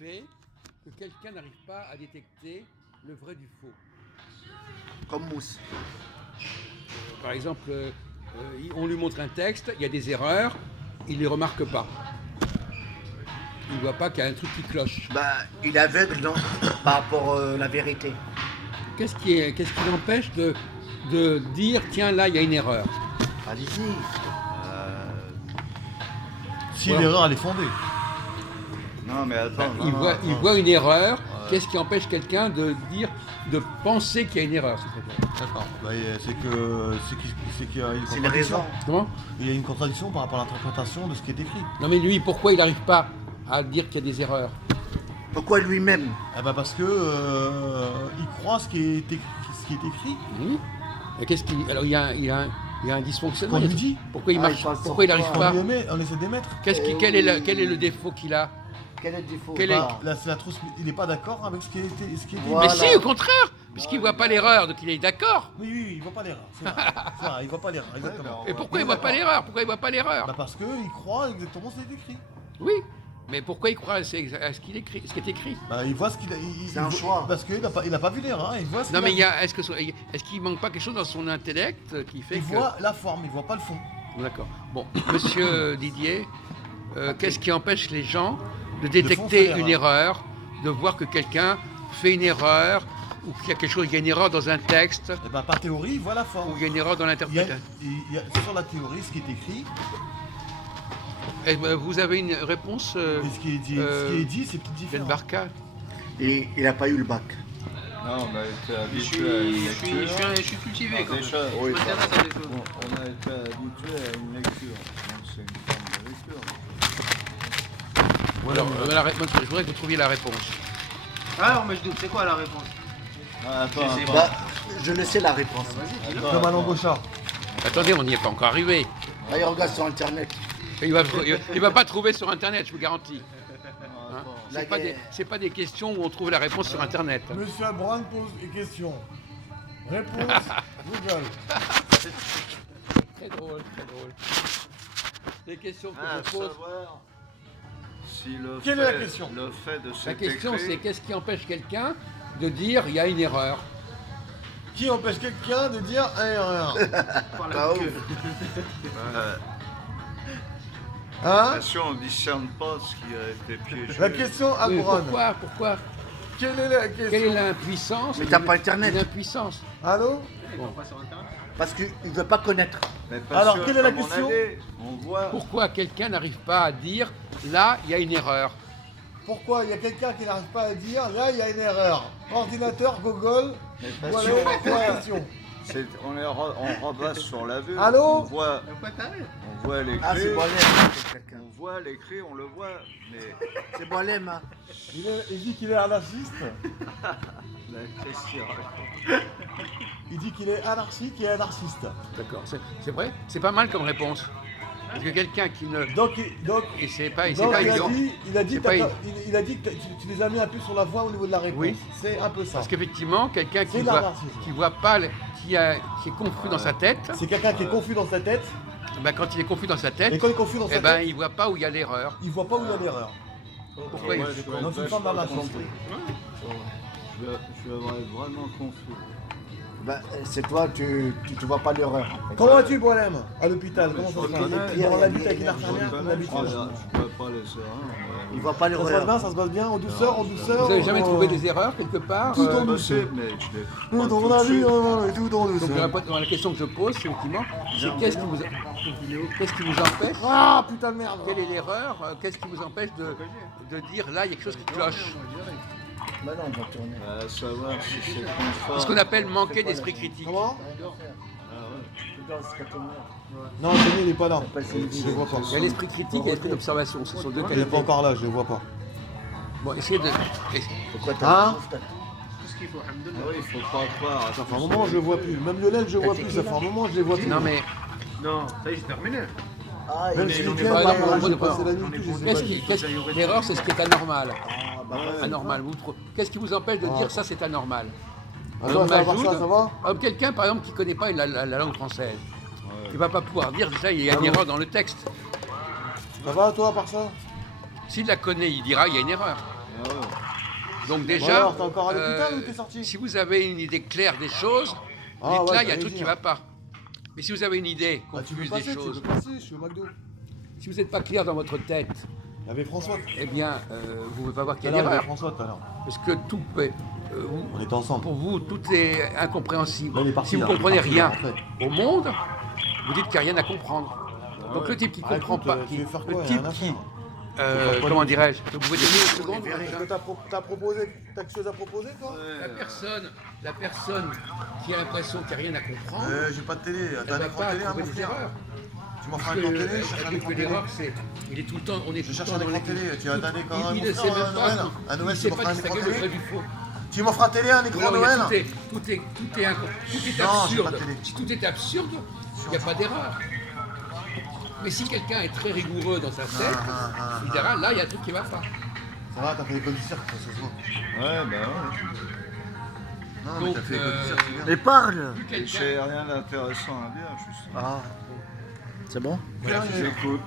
fait que quelqu'un n'arrive pas à détecter le vrai du faux? Comme mousse. Par exemple, on lui montre un texte, il y a des erreurs, il ne les remarque pas. Il ne voit pas qu'il y a un truc qui cloche. Bah, il est aveugle, non? Par rapport à la vérité. Qu'est-ce qui l'empêche de dire, tiens, là, il y a une erreur? Allez-y. Si Ouais. l'erreur elle est fondée. Non, mais attends. Il non, voit, attends. il voit une erreur. Qu'est-ce qui empêche quelqu'un de dire, de penser qu'il y a une erreur, s'il te plaît? D'accord. Bah, c'est qu'il y a une C'est une contradiction. raison. Comment? Il y a une contradiction par rapport à l'interprétation de ce qui est écrit. Non, mais lui, pourquoi il n'arrive pas à dire qu'il y a des erreurs? Pourquoi lui-même? Eh ben parce que il croit ce qui est écrit. Oui. Et qu'est-ce qu'il... Alors, il y a un dysfonctionnement. Qu'on lui dit. Pourquoi il Ah, marche? il passe Pourquoi il son n'arrive temps. pas? On essaie d'émettre. Quel est le défaut qu'il a? Quel est le défaut? Quel est- Là, c'est la il n'est pas d'accord avec ce qui a été dit. Voilà. Mais si, au contraire, puisqu'il ne voit pas l'erreur, donc il est d'accord. Oui, il voit pas l'erreur. C'est vrai. C'est vrai, il voit pas l'erreur, exactement. Et pourquoi il ne voit pas l'erreur? Pourquoi il ne voit pas l'erreur? Bah parce qu'il croit exactement ce qui est écrit. Oui, mais pourquoi il croit à ce qui est écrit? Bah il voit ce qu'il a. C'est un choix. Parce qu'il n'a pas vu l'erreur. Il voit ce Non, qu'il mais a vu. est-ce qu'il manque pas quelque chose dans son intellect qui fait Il que... voit la forme, il voit pas le fond. D'accord. Bon, monsieur Didier, qu'est-ce qui empêche les gens de foncer détecter l'erreur. une erreur, de voir que quelqu'un fait une erreur, ou qu'il y a quelque chose, il y a une erreur dans un texte, Et bah par théorie, il voit la forme. ou il y a une erreur dans Il y a, l'interprétation? sur la théorie, ce qui est écrit, Eh ben, vous avez une réponse, et ce qui est dit, c'est peut-être Ben différent. Barka? Et il n'a pas eu le bac. Non, mais t'es Je habitué à une lecture. je suis cultivé quand même. Déjà, Je m'intéresse à des choses. on a été habitué à une lecture. Donc c'est une forme de lecture. Alors, je voudrais que vous trouviez la réponse. Alors, mais je doute, c'est quoi la réponse? Ah, attends, C'est- attends. Bah, je le sais la réponse. Comme Alain Gauchard. Attendez, on n'y est pas encore arrivé. Là, il regarde sur internet. Il va pas trouver sur Internet, je vous garantis. Hein? La C'est pas des questions où on trouve la réponse sur Internet. Monsieur Abraham pose une question. Réponse Google. Très drôle, très drôle. Les questions que Ah, je pose. savoir si le Quelle fait, est la question? Le fait de La cet question, écrit, c'est qu'est-ce qui empêche quelqu'un de dire il y a une erreur? Qui empêche quelqu'un de dire erreur? Par la Pas queue. Hein? si on ne discerne pas ce qui a été piégé. La question à Oui, Brown. pourquoi? Quelle est la Quelle est question? l'impuissance? Mais t'as pas Internet. L'impuissance. Allô? Ils vont pas sur Internet. Parce qu'il ne veut pas connaître. Mais parce Alors, que, quelle est la comme on question? a dit, On voit. Pourquoi quelqu'un n'arrive pas à dire là il y a une erreur? Pourquoi il y a quelqu'un qui n'arrive pas à dire là il y a une erreur? Ordinateur, Google, Mais parce voilà que la question. on repasse sur la vue. Allô On voit Pourquoi t'arrêtes? l'écrit. Ah, c'est Boilem, c'est quelqu'un. On voit l'écrit, on le voit. Mais C'est Boilem, hein. Il dit qu'il est anarchiste. la question. Il dit qu'il est anarchique et anarchiste. D'accord, c'est vrai? C'est pas mal comme réponse. Parce que quelqu'un qui ne. Donc, Et c'est pas donc évident. il a dit C'est pas évident. que tu les as mis un peu sur la voie au niveau de la réponse. Oui. C'est un peu ça. Parce qu'effectivement, quelqu'un C'est l'anarchisme. qui voit pas, qui est confus dans sa tête, C'est quelqu'un qui est confus dans sa tête. ben, quand il est confus dans sa Et tête, quand il est confus dans sa eh ben, tête, il voit pas où il y a l'erreur. il voit pas où il y a l'erreur. Pourquoi il... Donc c'est une forme d'anarchisme. Je vais être vraiment confus. Bah, c'est toi, tu vois pas l'erreur. Comment vas-tu, Boilem? À l'hôpital, comment ça se passe? bien, On bien, habite avec une bien, infirmière, on habite Je ne peux pas laisser rien. Il voit pas Ça se passe l'erreur. bien, ça se passe bien, en douceur, en douceur. Vous avez jamais en- trouvé des erreurs quelque part? Tout en Je douceur. sais, mais je l'ai. Tout tout on de a vu, suite. tout en Donc douceur. la question que je pose, c'est effectivement, c'est qu'est-ce qui vous empêche? Ah putain de merde. Quelle est l'erreur? Qu'est-ce qui vous empêche de dire là il y a quelque chose qui cloche? Bah non, on va tourner. À savoir si c'est C'est conforme. ce qu'on appelle manquer d'esprit critique. Comment? Ah Non, Denis, il est pas là. Pas celui Je le vois pas. Il y a l'esprit critique et l'esprit d'observation, ce sont deux Il est qualités. pas encore là, je le vois pas. Bon, essayez de. Pourquoi Hein? t'as Tout ce qu'il faut, Ah alhamdoulilah. oui, il faut pas croire. Ça fait un moment, je le vois plus. Même Lionel, je le vois plus. Ça fait un moment, je les vois plus. Non mais. Non, ça y est, j'ai terminé. Ah, Même il ce est- non, mais week-end, pas- là, non, j'ai non, passé non, la non, nuit, non, je sais Qu'est-ce pas. qui, l'erreur, c'est ce qui est anormal. Ah, bah, Anormal. Qu'est-ce qui vous empêche de Ah. dire ça, c'est anormal? Attends, ça va, ça va? Quelqu'un, par exemple, qui ne connaît pas la langue française, il ne va pas pouvoir dire déjà il y a une erreur dans le texte. Ça va, toi, à part ça? S'il la connaît, il dira il y a une erreur. Ah ouais. Donc Bon déjà, alors, t'es encore à l'hôpital ou t'es sorti? si vous avez une idée claire des choses, Ah dites ouais, là, il y a un allez-y, truc qui ne hein. va pas. Mais si vous avez une idée Ah, tu peux confuse passer, des choses, tu peux passer, je suis au McDo. si vous n'êtes pas clair dans votre tête, Il y avait François. eh bien, vous pouvez pas voir qu'il y a Tout à l'heure, il y avait d'erreur. François tout à l'heure. Parce que tout peut. On était ensemble. Pour vous, tout est incompréhensible. Là, il est parti, Si vous là, ne comprenez il est rien parti, il est au monde, vous dites qu'il n'y a rien à comprendre. Donc le type qui ne Ah, comprend écoute, pas, tu veux faire quoi? le Il y a type rien à qui, faire. comment dirais-je, vous pouvez donner une seconde. T'as proposé, t'as quelque chose à proposer toi? La personne qui a l'impression qu'il n'y a rien à comprendre, J'ai pas de télé, elle t'as un ne va écran pas télé, hein, trouver mon des frère. erreurs. Tu m'offres un Parce écran que, télé, je cherche un elle dit écran que télé. l'erreur, c'est, il est tout le temps, on est Je tout le cherche temps un dans écran les télé, tu as un écran Il mon ne frère, sait même pas, Noël. À Noël, il tu sait m'offres pas un distinguer écran le télé. vrai du faux. Tu m'offres un télé, un écran Alors, il y a Noël. tout est Non, j'ai pas absurde. de télé. Si tout est absurde, il n'y a pas d'erreur. Mais si quelqu'un est très rigoureux dans sa tête, il dira là, il y a un truc qui ne va pas. Ça va, t'as fait l'école du cirque, ça se voit. Ouais, bah ouais. Non, mais Donc, t'as fait l'école du cirque, c'est bien. Mais parle. Plus Et quelqu'un- j'ai rien d'intéressant à dire, justement. Ah. C'est bon? J'écoute.